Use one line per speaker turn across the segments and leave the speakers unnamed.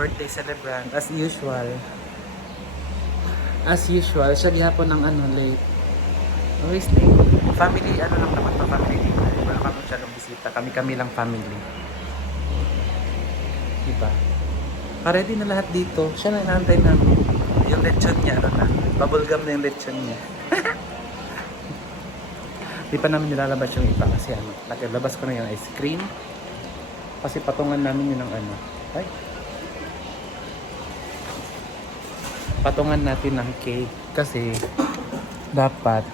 birthday celebrant as usual. As usual, siya gihapon ng ano late. Always late. Family, ano lang naman to, family. Wala kami masyadong bisita. Kami-kami lang family. Diba? Pa-ready na lahat dito. Siya na inaantay na yung lechon niya. Ano na? Bubblegum na yung lechon niya. Di pa namin nilalabas yung iba kasi ano, naglabas ko na yung ice cream. Kasi patungan namin yun ng ano. Ay. Patungan natin ng cake kasi dapat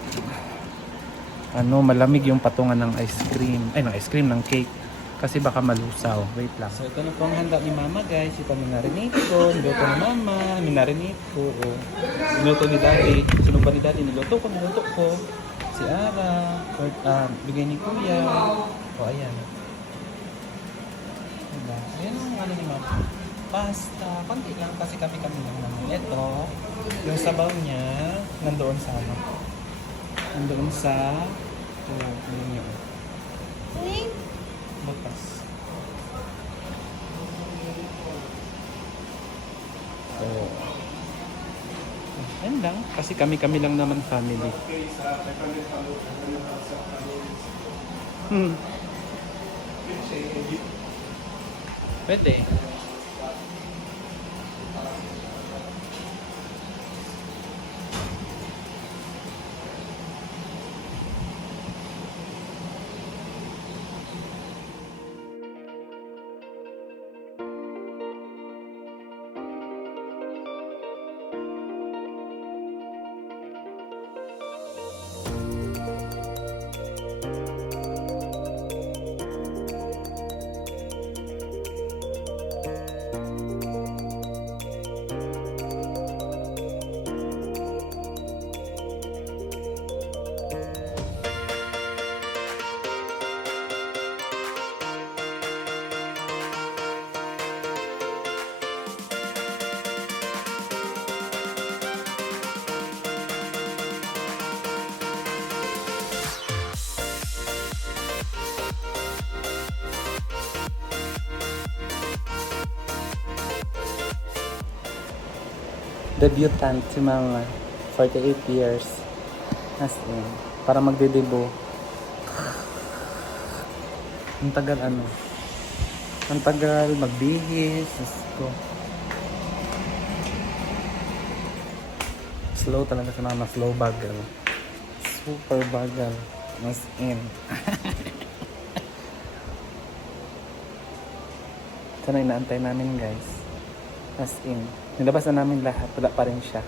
ano, malamig yung patungan ng ice cream. Ay, ng ice cream, ng cake. Kasi baka malusaw. Wait lang. So, ito na po handa ni Mama, guys. Ito minarinate ko. Niluto ni Mama. Minarinate ko. O, niluto ni Daddy. Sunog pa ni Daddy. Niluto ko, niluto ko. Si Ara. Or, ah, bigay ni Kuya. O, ayan. Diba? Ayan ang ano ni Mama. Pasta. Konti lang kasi kami-kami lang naman. Ito, yung sabaw niya, nandoon sa ano. Nandoon sa, ito, ano niyo. Butas. So, yan lang. Kasi kami-kami lang naman family. Hmm. Pwede. Debutant si Mama. 48 years. As in, para magdedebo. Ang tagal ano. Ang tagal magbihis. Ko. Slow talaga si Mama. Slow bagal. Super bagal. As in. Ito na inaantay namin guys. As in. Nilabas na namin lahat. Wala pa rin siya.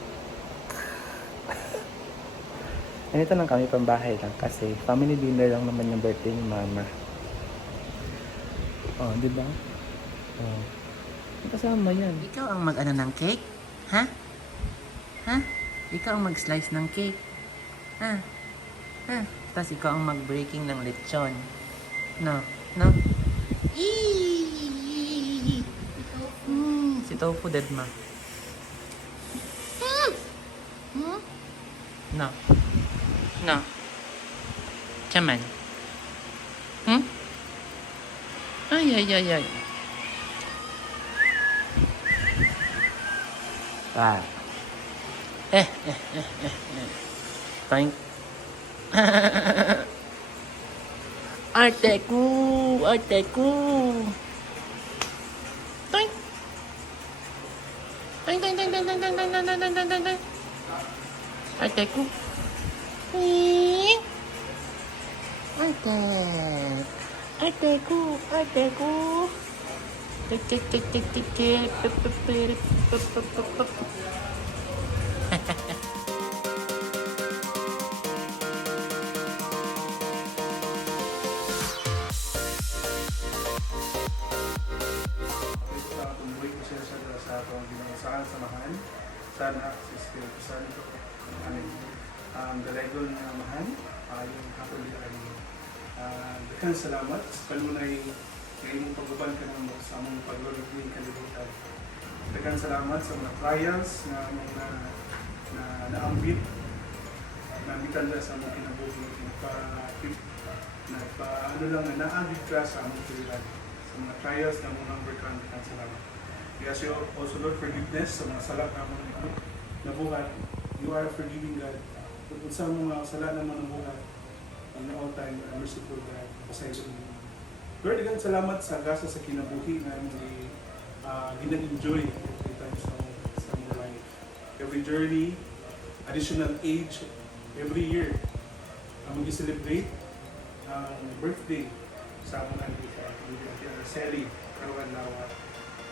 Ganito lang kami pambahay lang kasi family dinner lang naman yung birthday ni mama. Oh, di ba? Oh. Kasama yan.
Ikaw ang mag-ano ng cake? Ha? Ha? Ikaw ang mag-slice ng cake? Ha? Ha? Tapos ikaw ang mag-breaking ng lechon? No? No? Eee! Hmm, si Tofu dead ma. No. No. Chaman. Hmm? Ay, ay, ay, ay.
Ah.
Eh, eh, eh, eh, eh. Thank... arte ko! Arte ko! Thank... Thank, thank, thank, 入っていくピー入って入っていく入っていくててててててぷぷぷる
ぷぷぷぷぷ sa atong ginang saan samahan sana sa Espiritu Santo amin ang dalaygol nga mahan uh, yung kapulian uh, daghang salamat sa kanunay nga imong paguban ka namo sa among paglulog ning kalibutan. Daghang salamat sa mga trials nga among na na naambit naambitan na sa among kinabuhi nagpa nagpa ano lang na naambit ka sa among tuliran sa mga trials na mong number ka daghang salamat. We ask you also, Lord, forgiveness sa mga sala na mo nabuhat. You are a forgiving God. Kung sa mga sala na mo nabuhat, in all time, you are merciful God. Pasayos mo. Lord, again, salamat sa gasa sa kinabuhi na mo uh, ginag-enjoy every time sa, sa mga life. Every journey, additional age, every year, ang mag-celebrate ang birthday sa among Andika, Sally Karuan Lawa.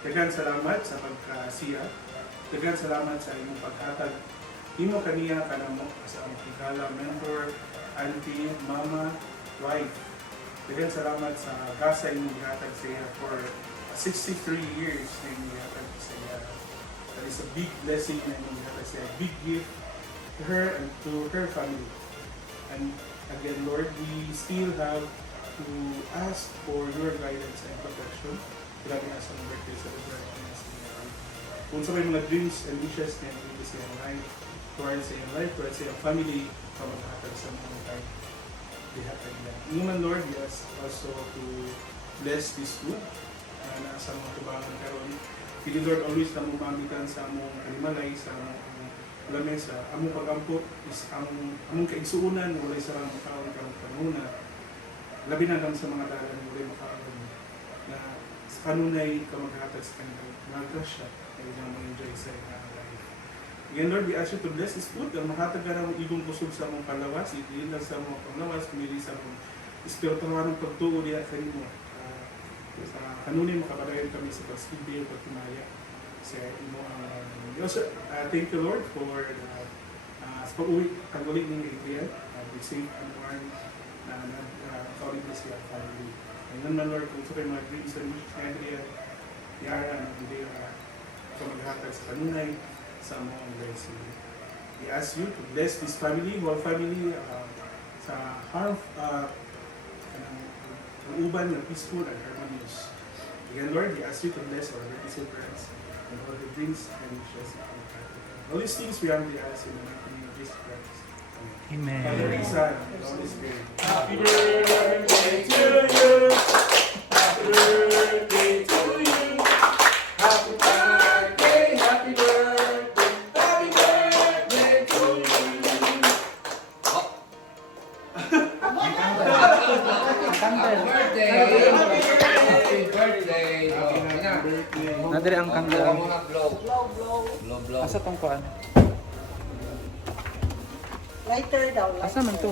Dagan salamat sa pagkasiya. Dagan salamat sa imong paghatag. Imo kaniya kanamo sa among higala, mentor, auntie, mama, wife. Dagan salamat sa gasa imong gihatag sa for 63 years na imong gihatag sa. That is a big blessing na imong gihatag sa. Big gift to her and to her family. And again, Lord, we still have to ask for your guidance and protection. Grabe nga sa birthday celebration niya sa. Kung sa mga dreams and wishes na hindi iyong life, towards sa iyong life, towards sa iyong family, pamaghatag sa mga time. Dihatag niya. Inuman, Lord, ask also to bless this food na nasa mga tubangan karon. Pili Lord, always na mumamitan sa among animalay, sa among lamesa. Among pagampo is ang among kaigsuunan, walay sa mga makaon karong kanuna labi na lang sa mga dalan mo rin makaalam na sa kanunay ka maghatag sa kanila mga grasya na ilang mga enjoy sa iyong Again, Lord, we ask you to bless this food ang mahatag ka ng igong kusog sa mong palawas, hindi lang sa mga panglawas, kundi sa mong espiritual ng pagtuo niya sa inyo. Uh, sa kanunay makapadayon kami sa pagsibil, pagtumaya sa imo uh, also, uh, thank you Lord for uh, uh, sa pag-uwi, kag-uwi ng Adrian, uh, be safe and warm na nag-calling uh, siya family. And then, my Lord, kung sa kayo mga dreams and wishes ni Andrea, Yara, na hindi uh, ka maghatag sa kanunay sa mga blessing. We ask you to bless this family, whole family, uh, sa harm, uh, kanang uban na peaceful and harmonious. Again, Lord, we ask you to bless our relative friends and all the dreams and wishes. All these things we humbly ask in the mighty name of Jesus Christ. Amen. Father and Son, and Holy Spirit. Happy birthday to you.
Daw.
Asa man to?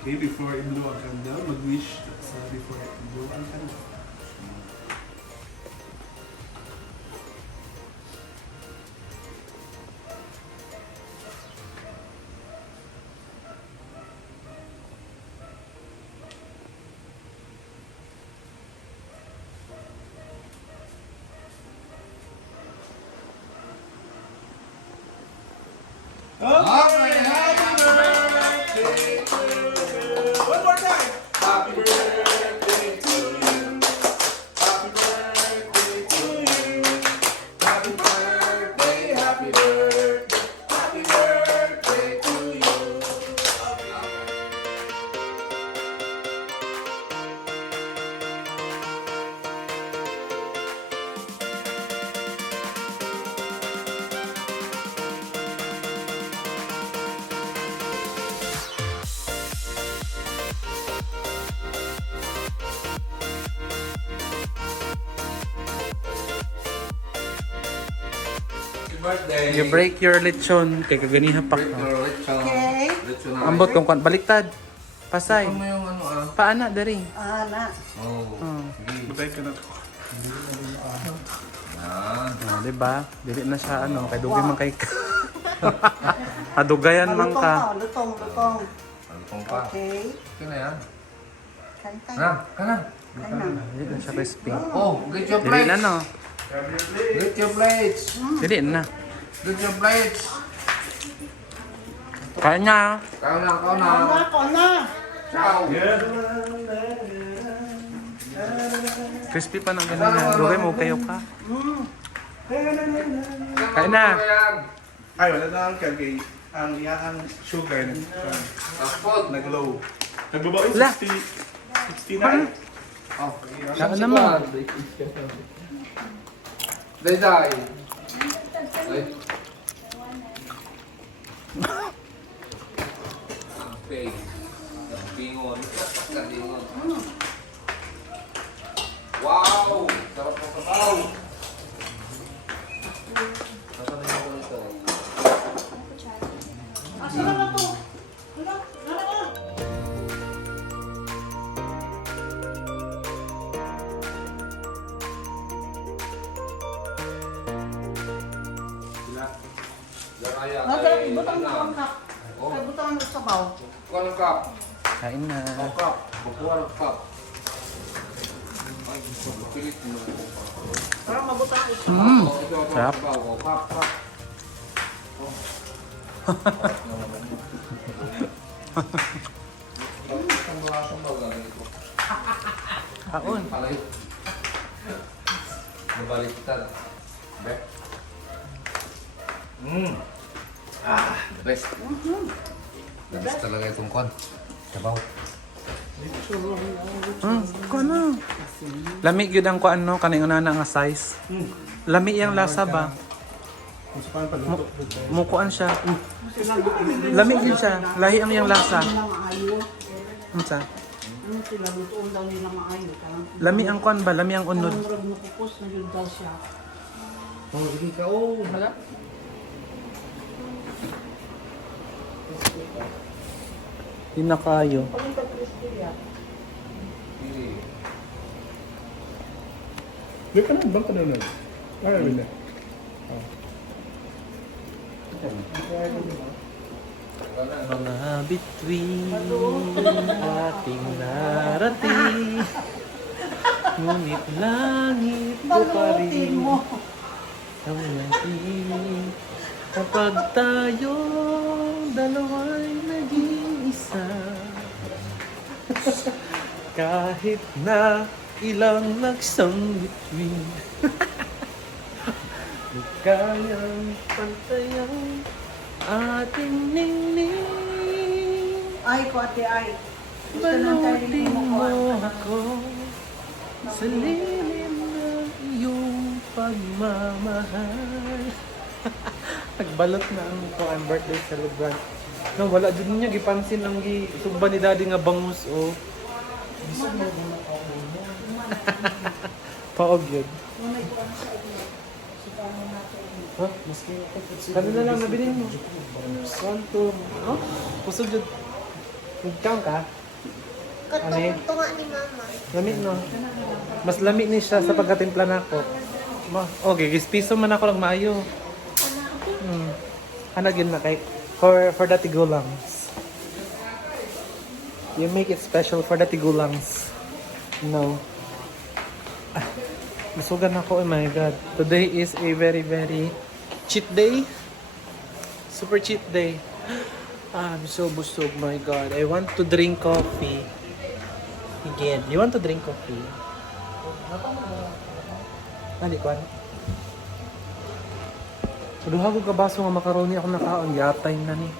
Okay,
before i-blow ang candle, mag-wish sa before i-blow ang candle. Birthday! You
break your lechon kay kaganiha pak.
Break your lechon.
Okay.
Lechon na
Ambot kong kwan baliktad. Pasay.
Ito mo yung ano ah.
Paana dari.
Ah, na.
Oh.
Oh.
Matay ka na to.
Yan.
Oh, di ba? Dili na siya ano, kay dugay man kay Adugayan man ka.
pa, lutong, lutong.
Pong pa?
Okay.
Ito na yan.
Kanta.
Na, ka na.
Kaya na.
Dili na siya crispy.
Oh, get your
Dili na
plates.
no.
Get your plates.
Dili na.
Get your plates.
Kaya niya.
Kau na, kau na.
Ako na, ako na.
Ciao.
Crispy pa ng ganyan. Dugay mo kayo ka. Kain na.
Ay, wala na ang kagay. Ang iyang sugar na nag-low. Nagbabawi
La.
60, 69.
Saan naman?
Day-day. Ay. Okay. Bingon. Bingon. Wow! Sarap ng sabaw. Cup. Oh. Ang mga sabaw galing ito.
Kaon.
Palay. Nabalik kita. Be. Mm. Ah, the best. The best talaga itong kon. Sabaw.
Mm, kuno. Lami gyud ang kuan no kaning una nga size. Lami yang lasa ba?
Pagluto.
Mukuan siya. Lami gyud siya. Lahi ang yang lasa. Unsa?
Ano
Lami ang kuan ba? Lami ang unod.
Oh, sige ka. Oh, hala.
Di na kayo.
Parang pag-crispy yan.
Sige.
Di ka na, bang ka na nun? Ay, wala.
Mga bituin ating narating Ngunit langit ko pa rin
mo.
ang naging Kapag tayo dalawa'y naging isa Kahit na ilang nagsang bituin Di kayang pantayan ating ningning
Ay, ko ate ay. Gusto lang tayo
Balutin
mo
mo
ko.
ako sa lilim ng iyong pagmamahal. Nagbalot na ang ang birthday celebrant. No, wala din niya gipansin ang gi sugba ni daddy nga bangus oh. Paog yun. Ha? Maski Kanina lang nabilin mo. Santo. Oh? Kusog yun. Nagkang ka? Ano yun?
Ito nga ni Mama.
Lami no. Mas lami ni siya sa pagkatimpla nako. Ma, okay, gispiso man ako lang maayo. Hmm. Ano gyud na kay for for the tigulangs. You make it special for the tigulangs. No. Ah, Nasugan ako, oh my god. Today is a very very cheat day. Super cheat day. I'm so busog, my god. I want to drink coffee. Again, you want to drink coffee? Ano. Duha ko kabaso nga makaroni ako nakaon, yatay na ni.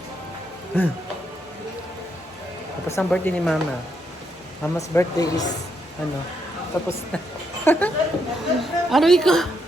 Tapos ang birthday ni Mama. Mama's birthday is ano, tapos na. ano ikaw?